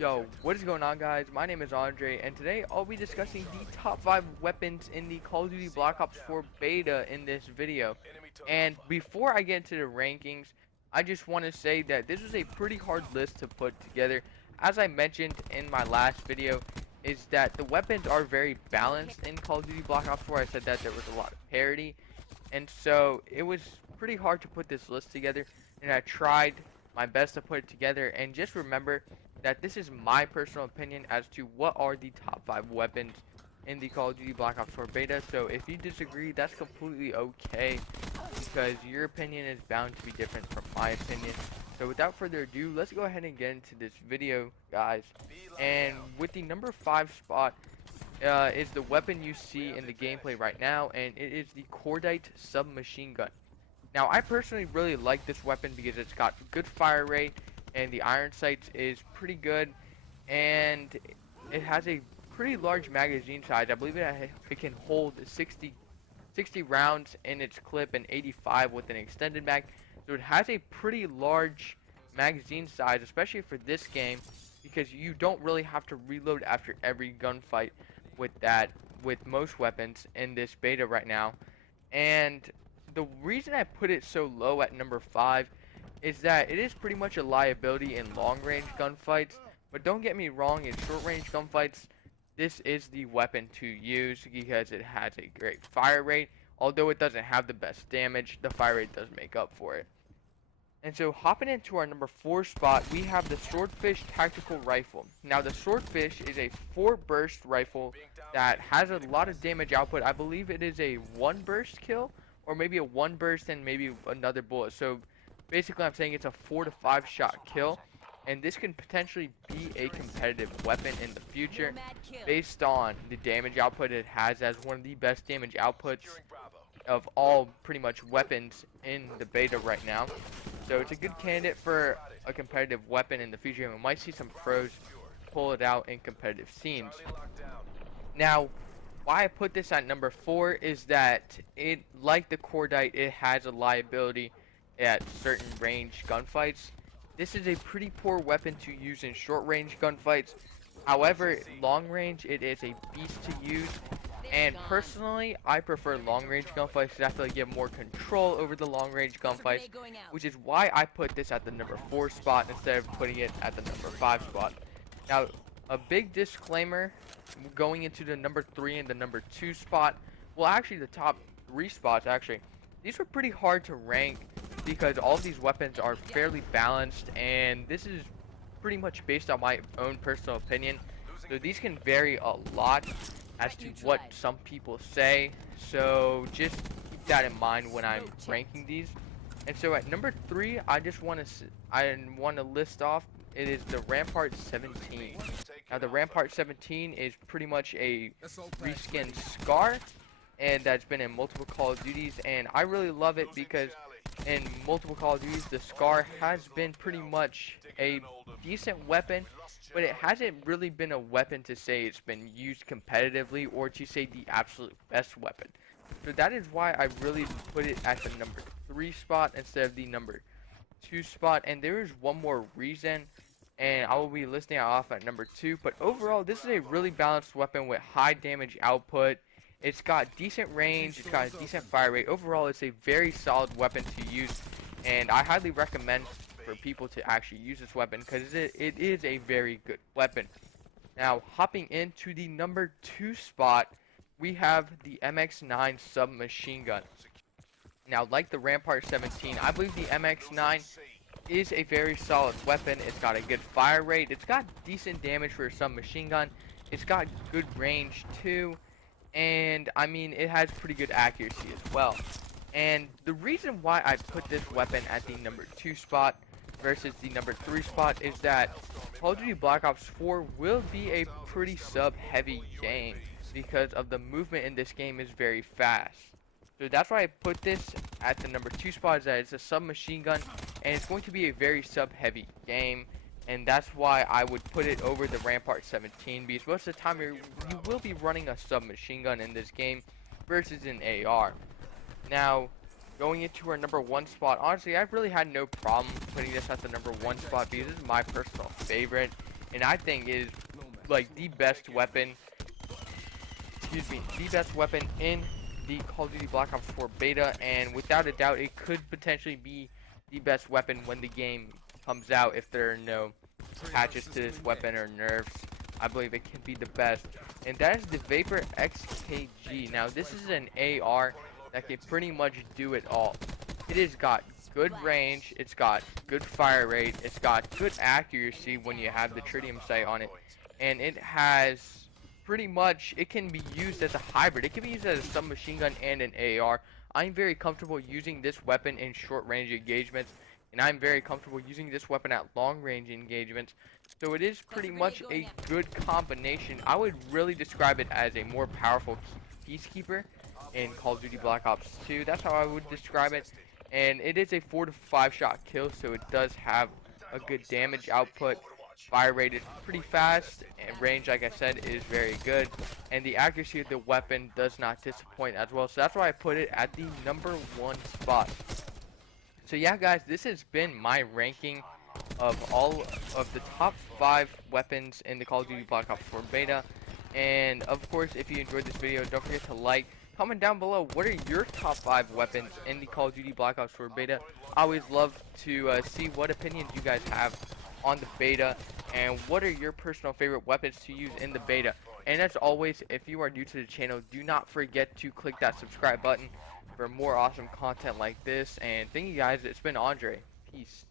Yo, what is going on, guys? My name is Andre, and today I'll be discussing the top 5 weapons in the Call of Duty Black Ops 4 beta in this video. And before I get into the rankings, I just want to say that this was a pretty hard list to put together. As I mentioned in my last video, is that the weapons are very balanced in Call of Duty Black Ops 4. I said that there was a lot of parity, and so it was pretty hard to put this list together, and I tried my best to put it together. And just remember that this is my personal opinion as to what are the top 5 weapons in the Call of Duty Black Ops 4 beta. So if you disagree, that's completely okay, because your opinion is bound to be different from my opinion. So without further ado, let's go ahead and get into this video, guys. And with the number 5 spot is the weapon you see in the gameplay right now, and it is the Cordite submachine gun. Now, I personally really like this weapon because it's got good fire rate, and the iron sights is pretty good, and it has a pretty large magazine size. I believe it can hold 60 rounds in its clip and 85 with an extended mag. So it has a pretty large magazine size, especially for this game, because you don't really have to reload after every gunfight with most weapons in this beta right now. And the reason I put it so low at number 5 is that it is pretty much a liability in long-range gunfights, but don't get me wrong, in short-range gunfights, this is the weapon to use because it has a great fire rate. Although it doesn't have the best damage, the fire rate does make up for it. And so hopping into our number 4 spot, we have the Swordfish Tactical Rifle. Now the Swordfish is a 4-burst rifle that has a lot of damage output. I believe it is a 1-burst kill, or maybe a 1-burst and maybe another bullet. So basically I'm saying it's a 4 to 5 shot kill, and this can potentially be a competitive weapon in the future based on the damage output it has as one of the best damage outputs of all pretty much weapons in the beta right now. So it's a good candidate for a competitive weapon in the future, and we might see some pros pull it out in competitive scenes. Now, why I put this at number 4 is that it, like the Cordite, it has a liability at certain range gunfights. This is a pretty poor weapon to use in short range gunfights. However, long range, it is a beast to use. And personally, I prefer long range gunfights because I feel like you have more control over the long range gunfights, which is why I put this at the number 4 spot instead of putting it at the number 5 spot. Now, a big disclaimer going into the number 3 and the number 2 spot, well, actually the top 3 spots, actually, these were pretty hard to rank because all of these weapons are fairly balanced, and this is pretty much based on my own personal opinion. So these can vary a lot as to what some people say, so just keep that in mind when I'm ranking these. And so at number 3, I want to list off, it is the Rampart 17. Now the Rampart 17 is pretty much a reskin SCAR, and that's been in multiple Call of Duties, and I really love it because in multiple Call of Duties the SCAR has been pretty much a decent weapon, but it hasn't really been a weapon to say it's been used competitively or to say the absolute best weapon. So that is why I really put it at the number 3 spot instead of the number 2 spot. And there is one more reason, and I will be listing it off at number 2. But overall, this is a really balanced weapon with high damage output. It's got decent range, it's got a decent fire rate. Overall, it's a very solid weapon to use, and I highly recommend for people to actually use this weapon because it is a very good weapon. Now, hopping into the number 2 spot, we have the MX9 submachine gun. Now, like the Rampart 17, I believe the MX9 is a very solid weapon. It's got a good fire rate, it's got decent damage for a submachine gun, it's got good range too, and I mean it has pretty good accuracy as well. And the reason why I put this weapon at the number 2 spot versus the number 3 spot is that Call of Duty Black Ops 4 will be a pretty sub-heavy game because of the movement in this game is very fast. So that's why I put this at the number 2 spot, is that it's a submachine gun and it's going to be a very sub-heavy game, and that's why I would put it over the Rampart 17, because most of the time you will be running a submachine gun in this game versus an AR. Now, going into our number 1 spot, honestly, I really had no problem putting this at the number 1 spot because this is my personal favorite. and I think is like the best weapon, the best weapon in the Call of Duty Black Ops 4 beta, and without a doubt, it could potentially be the best weapon when the game comes out if there are no patches to this weapon or nerfs. I believe it can be the best, and that is the Vapor XKG. Now, this is an AR that can pretty much do it all. It has got good range, it's got good fire rate, it's got good accuracy when you have the tritium sight on it, and it has pretty much, it can be used as a hybrid. It can be used as a submachine gun and an AR. I'm very comfortable using this weapon in short range engagements, and I'm very comfortable using this weapon at long range engagements. So it is pretty much a good combination. I would really describe it as a more powerful Peacekeeper in Call of Duty Black Ops 2. That's how I would describe it. And it is a 4 to 5 shot kill, so it does have a good damage output. Fire rate is pretty fast, and range, like I said, is very good. And the accuracy of the weapon does not disappoint as well. So that's why I put it at the #1 spot. So yeah, guys, this has been my ranking of all of the top 5 weapons in the Call of Duty Black Ops 4 beta. And of course, if you enjoyed this video, don't forget to like, comment down below what are your top 5 weapons in the Call of Duty Black Ops 4 beta. I always love to see what opinions you guys have on the beta, and what are your personal favorite weapons to use in the beta. And as always, if you are new to the channel, do not forget to click that subscribe button for more awesome content like this. And thank you guys. It's been Andre. Peace.